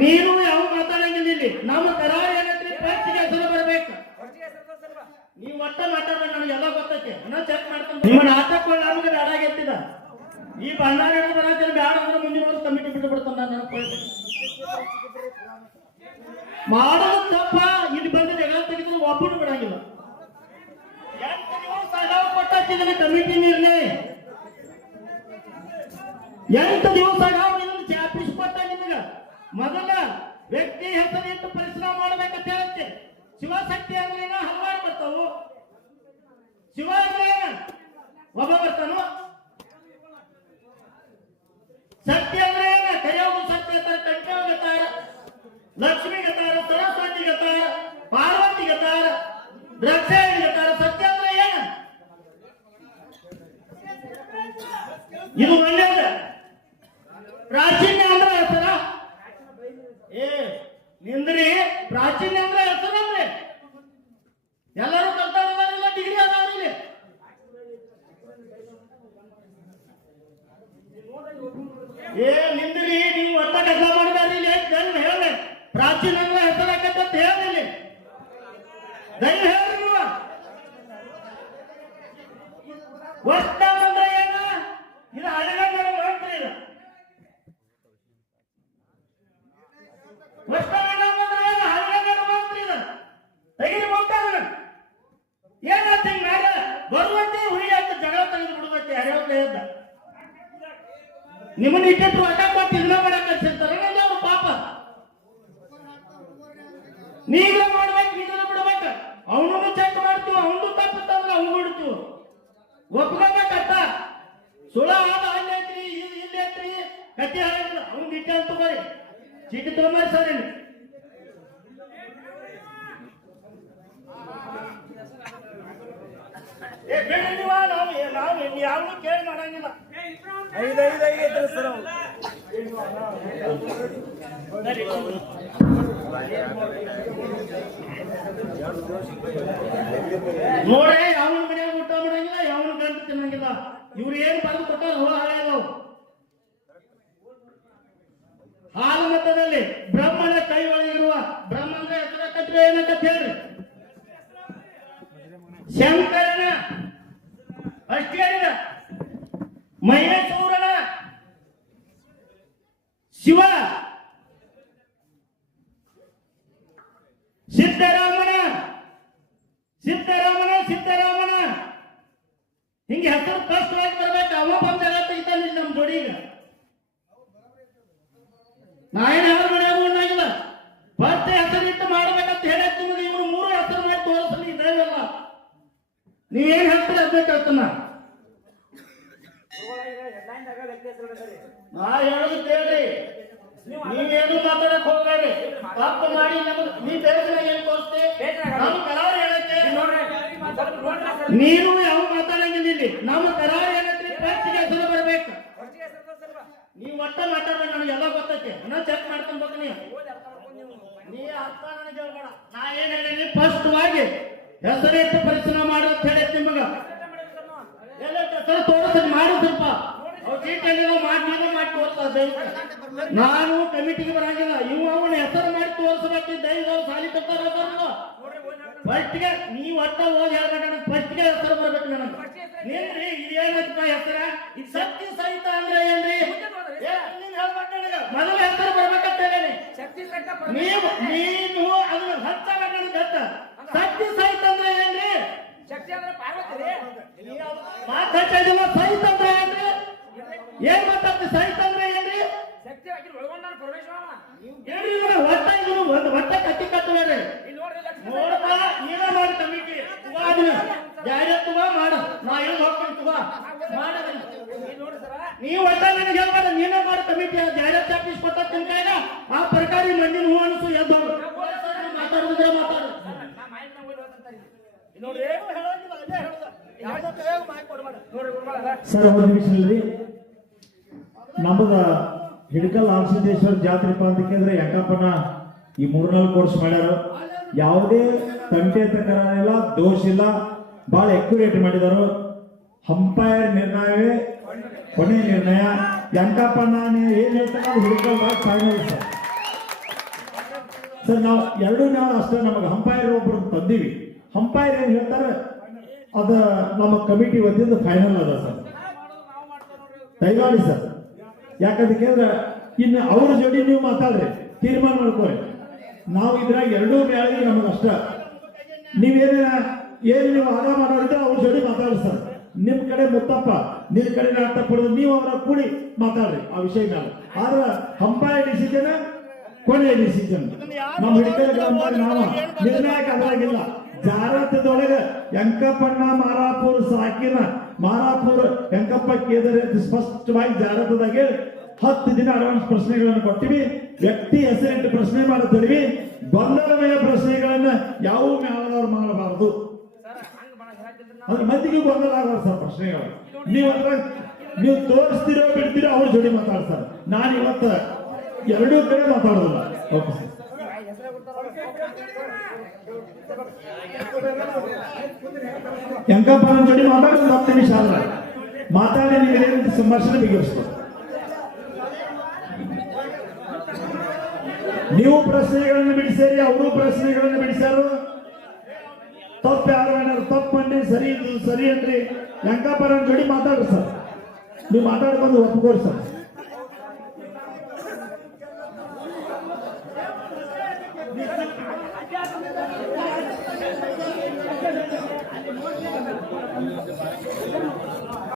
ನೀನು ಯಾವ ಮಾತಾಡಂಗಿಲ್ಲ ಇಲ್ಲಿ. ನಮ್ಮ ಕರಾರ ಏನಂದ್ರೆ ಫಸ್ಟಿಗೆ ಹೆಸರು ಬರ್ಬೇಕು. ನೀವು ಒಟ್ಟ ಮಾತಾಡ್ಬೇಕು, ನನಗೆ ಎಲ್ಲ ಗೊತ್ತೈತೆ. ನಾನು ಚೆಕ್ ಮಾಡ್ಕೊಂಡು ನಿಮ್ಮ ನಾಟಕಗಳು ನಮಗೆ ಬೇಡಾಗೆತ್ತಿದ ಈ ಬಣ್ಣಾರ ಬರಾಜಲ್ಲಿ ಬೇಡ ಅಂದ್ರೆ ಮುಂದಿನ ವರ್ಷ ಕಮಿಟಿ ಬಿಟ್ಟು ಬಿಡ್ತಾನೆ. ನಾನು ಅನ್ಕೊಳ್ತೀನಿ ಮಾಡೋದು ತಪ್ಪ. ಇಲ್ಲಿ ಬಂದು ಜಗಳ ತೆಗೆದ್ರೆ ಒಬ್ಬನು ಬಿಡಂಗಿಲ್ಲ. 8 ದಿವಸ ಅಗಾವ ಕೊಟ್ಟಿದ್ದಾನೆ ಕಮಿಟಿ ನಿರ್ಣಯ. 8 ದಿವಸ ಅಗಾವ ಚಾಪಿಸ್ ಕೊಟ್ಟ ನಿಮಗ. ಮೊದಲ ವ್ಯಕ್ತಿ ಹೆಸರಿಟ್ಟು ಪರಿಶ್ರಮ ಮಾಡ್ಬೇಕಂತ ಹೇಳುತ್ತೆ. ಶಿವಶಕ್ತಿ ಅಂದ್ರೆ ಹಲವಾರು ಬರ್ತಾವು. ಶಿವ ಅಂದ್ರೆ ಒಬ್ಬ ಬರ್ತಾನು. ಸತ್ಯ ಅಂದ್ರೆ ಕೈಯೋಗು ಸತ್ಯ ಕಂಠ ಗತಾರ, ಲಕ್ಷ್ಮಿ ಗತಾರ, ಸರಸ್ವತಿ ಗತಾರ, ಪಾರ್ವತಿ ಗತಾರ, ದ್ರಾಕ್ಷಾಯಣಿ ಗತಾರ. ಸತ್ಯ ಅಂದ್ರೆ ಏನು? ಇದು ಒಳ್ಳೆಯದ. ಪ್ರಾಚೀನ ಅಂದ್ರೆ ಹೆಸರ ನಿಂದ್ರಿ. ಪ್ರಾಚೀನ ಅಂದ್ರೆ ಹೆಸರಲ್ರಿ. ಎಲ್ಲರೂ ಕಲ್ತಾರಿಲ್ಲ, ಡಿಗ್ರಿ ಅದಾವ್ರಿ. ನಿಂದ್ರಿ, ನೀವು ಒಟ್ಟ ಕೆಲಸ ಮಾಡಿದಾರಿ. ಹೇಳಿ ಪ್ರಾಚೀನ ಅಂದ್ರೆ ಹೆಸರಾಕತ್ತ ಹೇಳಿ. ದಯ ಹೇಳ್ರಿ ನೀವು. ವಸ್ತ ಅಂದ್ರೆ ಏನ? ಇದು ಹಳೆಗನ್ನಡ ಮಾಡ್ರಿ. ಇದು ವಸ್ತ ಅಂದ್ರೆ ಏನು? ಹಳೆಗನ್ನಡ ಮಾಡ್ರಿ. ಇದು ತೆಗಿರಿ ಹೋಗ್ತಾರ. ಏನಾಯ್ತು ಹಿಂಗ ಮ್ಯಾಲೆ ಬರುವಂತೆ ಹುಳಿ ಅಂತ ಜಗಳ ತೆಗೆದು ಬಿಡುವಂತೆ ಯಾರ್ಯಾವ್ದು ಇದ್ದ ನಿಮ್ಮನ್ನ ಇಟ್ಟಿಟ್ಟು ಅಡ್ಡ ಕೊಟ್ಟು ಇದನ್ನ ಮಾಡಕ್ ಕಳ್ಸಿರ್ತಾರೆ. ಅವ್ರು ಪಾಪ ನೀಗ ಮಾಡ್ಬೇಕು, ಇದನ್ನ ಬಿಡ್ಬೇಕ. ಅವನನ್ನು ಚೆಕ್ ಮಾಡ್ತೀವಿ. ಅವನು ತಪ್ಪತ್ತಂದ್ರೆ ಅವ್ನು ಬಿಡ್ತೀವಿ. ಒಪ್ಕೋಬೇಕತ್ತ. ಸುಳ ಆದ ಅಲ್ಲಿ ಐತ್ರಿ, ಇಲ್ಲಿ ಐತ್ರಿ, ಕತ್ತಿ ಹಾಕಿಲ್ಲ. ಅವ್ನು ಇಟ್ಟ ಅಂತ ಬರೀ ಚೀಟಿ ತಗೊಂಬರಿ ಸರ್. ಇಲ್ಲಿ ನಾವು ಯಾವನು ಕೇಳಿ ಮಾಡಂಗಿಲ್ಲ. 5 ಸರ್. ನೋಡ್ರಿ, ಯಾವನ ಮನೆಯಾಗ ಊಟ ಮಾಡಂಗಿಲ್ಲ, ಯಾವನು ಗಂಟು ತಿನ್ನಂಗಿಲ್ಲ. ಇವ್ರು ಏನ್ ಬರೆದು ಕೊಟ್ಟಾರ ಹುಳ ಹಾಳಾದವು. ಹಾಲು ಮತದಲ್ಲಿ ಬ್ರಹ್ಮನ ಕೈ ಒಳಗಿರುವ ಬ್ರಹ್ಮ ಅಂದ್ರೆ ಹೆಸರ ಕಟ್ರೆ ಏನಂತ ಹೇಳ್ರಿ. ಶಂಕರನ ಅಷ್ಟೇನ, ಮಹೇಶ್ವರನ, ಶಿವ, ಸಿದ್ದರಾಮನ ಹಿಂಗೆ ಹೆಸರು ಕಷ್ಟವಾಗಿ ಬರ್ಬೇಕು. ಅವ ಬಂದ ತೆಗಿತಾನೆ ನಮ್ಮ ಜೋಡಿಗ. ನಾ ಏನ್ ಯಾರ ಮನೆಯಾಗೂ ಉಣ್ಣಾಗಿಲ್ಲ. ಫಸ್ಟ್ ಹೆಸರಿಟ್ಟು ಮಾಡ್ಬೇಕಂತ ಹೇಳಕ್ ನಿಮಗೆ ಇವ್ರು 3 ಹೆಸರು ಮಾಡಿ ತೋರಿಸಲಿ. ಇದೇವಲ್ಲ ನೀವೇನ್ ಹೇಳ್ತೀರಿ ಅದಕ್ಕೆ ಹೇಳ್ತಾನ. ನಾ ಹೇಳೋದು ಕೇಳ್ರಿ. ನೀವೇನು ಮಾತಾಡಕ್ ಹೋಗ್ಬೇಡ್ರಿ. ತಪ್ಪು ಮಾಡಿ ನಮಗೆ ನೀ ಬೇರೆ ಏನ್ ತೋರಿಸ್ತೆ. ನಮ್ಮ ಕರಾರ ಹೇಳಕ್ಕೆ ನೀನು ಯಾವ ಮಾತಾಡಂಗಿಲ್ಲ ಇಲ್ಲಿ. ನಮ್ಮ ಕರಾರ ಏನಂದ್ರೆ ಫಸ್ಟಿಗೆ ಹೆಸರು ಬರ್ಬೇಕು. ನೀವು ಒಟ್ಟ ಮಾತಾಡ್ಬೇಕು, ನನಗೆ ಎಲ್ಲ ಗೊತ್ತೈತೆ. ನಾನು ಚೆಕ್ ಮಾಡ್ಕೊಬೇಕು. ನೀ ಅರ್ಥ ನನಗೆ ಹೇಳ್ಬೇಡ. ನಾ ಏನ್ ಹೇಳಿ ಫಸ್ಟ್ವಾಗಿ ಹೆಸರಿಟ್ಟು ಪರಿಶ್ರಮ ಮಾಡು ಅಂತ ಹೇಳೈತಿ ನಿಮಗ. ಹೆಸರು ತೋರಿಸ್ ಮಾಡು. ಸ್ವಲ್ಪ ಅವ್ ಚೀಟಲ್ಲಿ ಮಾಡಿ ತೋರಿಸ್ತಾ. ನಾನು ಕಮಿಟಿಗೆ ಬರಂಗಿಲ್ಲ. ಇವು ಅವನ ಹೆಸರು ಮಾಡಿ ತೋರಿಸ್ಬೇಕು. ದೈವ ಸಾಲಿ ತಪ್ಪಾರ ಫಸ್ಟ್ಗೆ ನೀವು ಒಟ್ಟ ಓದಿ ಹೇಳ್ಬೇಕಂದ್ರೆ ಫಸ್ಟ್ಗೆ ಹೆಸರು ಬರ್ಬೇಕು ನನಗೆ. ಏನ್ರಿ ಇದೇನಪ್ಪ ಹೆಸರ? ಇದು ಶಕ್ತಿ ಸಹಿತ ಅಂದ್ರೆ ಏನ್ರಿ? ಮೊದಲ ಹೆಸರು ಬರ್ಬೇಕಂತ ಹೇಳಿ ನೀನು ಅದನ್ನ ಹಚ್ಚಬೇಕು. ನನಗೆ ಗತ್ತ. ಶಕ್ತಿ ಸಹಿತ ಅಂದ್ರೆ ಏನ್ರಿ? ಶಕ್ತಿ ಅಂದ್ರೆ ಪಾರ್ವತಿ. ಮಾತಾಡ್ತಿಲ್ಲ. ಸಹಿತ ಅಂದ್ರೆ ಏನ್ರಿ? ಏನ್ ಮಾತಾಡ್ತಿ? ಸಹಿತ ಅಂದ್ರೆ ಏನ್ರಿ? ಶಕ್ತಿ ಏನ್ರಿ? ಒಟ್ಟ ಇದನ್ನು ಒಟ್ಟ ಕಟ್ಟಿ ಕಟ್ಟಬೇಡ್ರಿ. ನೋಡ್ಬಾ, ನೀವೇ ಮಾಡಿ ಕಮಿಟಿ ಜಾಹೀರಾತು ಮಾಡ. ನಾ ಏನು ಹೋಗ್ತೀನಿ ತುಬಾ ಮಾಡ. ನೀವು ಒಟ್ಟ ನನಗೆ ಹೇಳ್ಬೇಡ. ನೀನೇ ಮಾಡಿ ಕಮಿಟಿ ಜಾಹೀರಾತು ಆಫೀಸ್ ಕೊಟ್ಟ ತಿನ್ಕಾಗ ಆ ಸರ್ಕಾರಿ ಮಂದಿನ ಹೂ ಅನಿಸು. ಎದ್ದು ಮಾತಾಡಿದ್ರೆ ಮಾತಾಡು. ಸರ್, ಒಂದು ನಿಮಿಷದಲ್ಲಿ ನಮ್ಮದ ಹಿಡಕಲ್ ಆಂಜನೇಶ್ವರ ಜಾತ್ರೆ ಅಂತಂದ್ರೆ ಯಂಕಪ್ಪನ ಈ 3-4 ಕೋರ್ಸ್ ಮಾಡ್ಯಾರ. ಯಾವುದೇ ತಂಟೆ ತಕರಾರಿಲ್ಲ, ದೋಷ ಇಲ್ಲ. ಬಹಳ ಅಕ್ಯುರೇಟ್ ಮಾಡಿದಾರು. ಅಂಪೈರ್ ನಿರ್ಣಯವೇ ಕೊನೆ ನಿರ್ಣಯ. ಯಂಕಪ್ಪನ ಏನ್ ಹೇಳ್ತಾರೆ ಹಿಡಕಲ್ ಫೈನಲ್ ಸರ್. ಸರ್ ನಾವು ಎರಡೂ ನಾವು ಅಷ್ಟೇ ನಮಗೆ ಅಂಪೈರ್ ಒಬ್ರು ತಂದೀವಿ. ಅಂಪೈರ್ ಏನ್ ಹೇಳ್ತಾರೆ ಅದ ನಮ್ಮ ಕಮಿಟಿ ವತಿಯಿಂದ ಫೈನಲ್ ಅದ ಸರ್. ದಯಮಾಡಿ ಸರ್, ಯಾಕಂದ್ರೆ ಇನ್ನು ಅವ್ರ ಜೋಡಿ ನೀವು ಮಾತಾಡ್ರಿ, ತೀರ್ಮಾನ ಮಾಡ್ಕೋರಿ. ನಾವು ಇದ್ರಾಗ ಎರಡೂ ಮೇಳಿಗೆ ನಮಗೆ ಅಷ್ಟ. ಏನು ನೀವು ಆಗ ಮಾಡೋದಿದ್ರೆ ಅವ್ರ ಜೋಡಿ ಮಾತಾಡ್ರಿ ಸರ್. ನಿಮ್ ಕಡೆ ಮುತ್ತಪ್ಪ, ನಿಮ್ ಕಡೆ ಅರ್ಥ ಪಡೆದು ನೀವು ಅವರ ಕೂಡಿ ಮಾತಾಡ್ರಿ ಆ ವಿಷಯ ಮೇಲೆ. ಆದ್ರೆ ಅಂಪೈರ್ ಡಿಸಿಷನ್ ಕೊನೆಯ ಡಿಸಿಷನ್. ನಮ್ಮ ಹಿಡಿಕಲ್ ಗ್ರಾಮದಾಗ ನಾವು ನಿರ್ಣಾಯಕ ಅದ್ರಾಗಿಲ್ಲ. ಜಾರತದೊಳಗೆ ಯಂಕಪ್ಪಣ್ಣ ಮಾರಾಪುರ ಸಾಕಿನ ಮಾರಾಪುರ ಯಂಕಪ್ಪ ಕೇದರೆ ಸ್ಪಷ್ಟವಾಗಿ ಜಾರತದಾಗೆ 10 ದಿನ ಅಡ್ವಾನ್ಸ್ ಪ್ರಶ್ನೆಗಳನ್ನು ಕೊಟ್ಟಿವಿ. ವ್ಯಕ್ತಿ ಹೆಸರಿಟ್ಟು ಪ್ರಶ್ನೆ ಮಾಡುತ್ತಿದ್ವಿ. ಗೊಂದಲಮಯ ಪ್ರಶ್ನೆಗಳನ್ನ ಯಾವ ಮೇಳದವ್ರು ಮಾಡಬಾರದು. ಅದ್ರ ಮಂದಿಗೆ ಗೊಂದಲ ಆಗಬಾರ್ದು ಸರ್ ಪ್ರಶ್ನೆಗಳು. ನೀವು ತೋರಿಸ್ತಿರೋ ಬಿಡ್ತೀರೋ ಅವ್ರ ಜೋಡಿ ಮಾತಾಡ್ತಾರೆ. ನಾನು ಇವತ್ತು ಎರಡೂ ಕಡೆ ಮಾತಾಡೋದಿಲ್ಲ. Okay sir. ಯಂಕಪ್ಪನ ಜೋಡಿ ಮಾತಾಡೋದು 10 ನಿಮಿಷ ಆದ್ರೆ ಮಾತಾಡಿ ನೀವೇನು ಸಂಭಾಷಣೆ ಬಿಗಿಸ್ಬೋದು. ನೀವು ಪ್ರಶ್ನೆಗಳನ್ನು ಬಿಡಿಸಿರಿ, ಅವರು ಪ್ರಶ್ನೆಗಳನ್ನು ಬಿಡಿಸ್ಯಾರು. ತಪ್ಪು ಯಾರು ಏನಾರು ತಪ್ಪು ಮಾಡಿ ಸರಿ ಇದು ಸರಿ ಅನ್ರಿ. ಯಂಕಪ್ಪನ ಜೋಡಿ ಮಾತಾಡ್ರಿ ಸರ್. ನೀವು ಮಾತಾಡ್ಕೊಂಡು ಒಪ್ಕೋರಿ ಸರ್.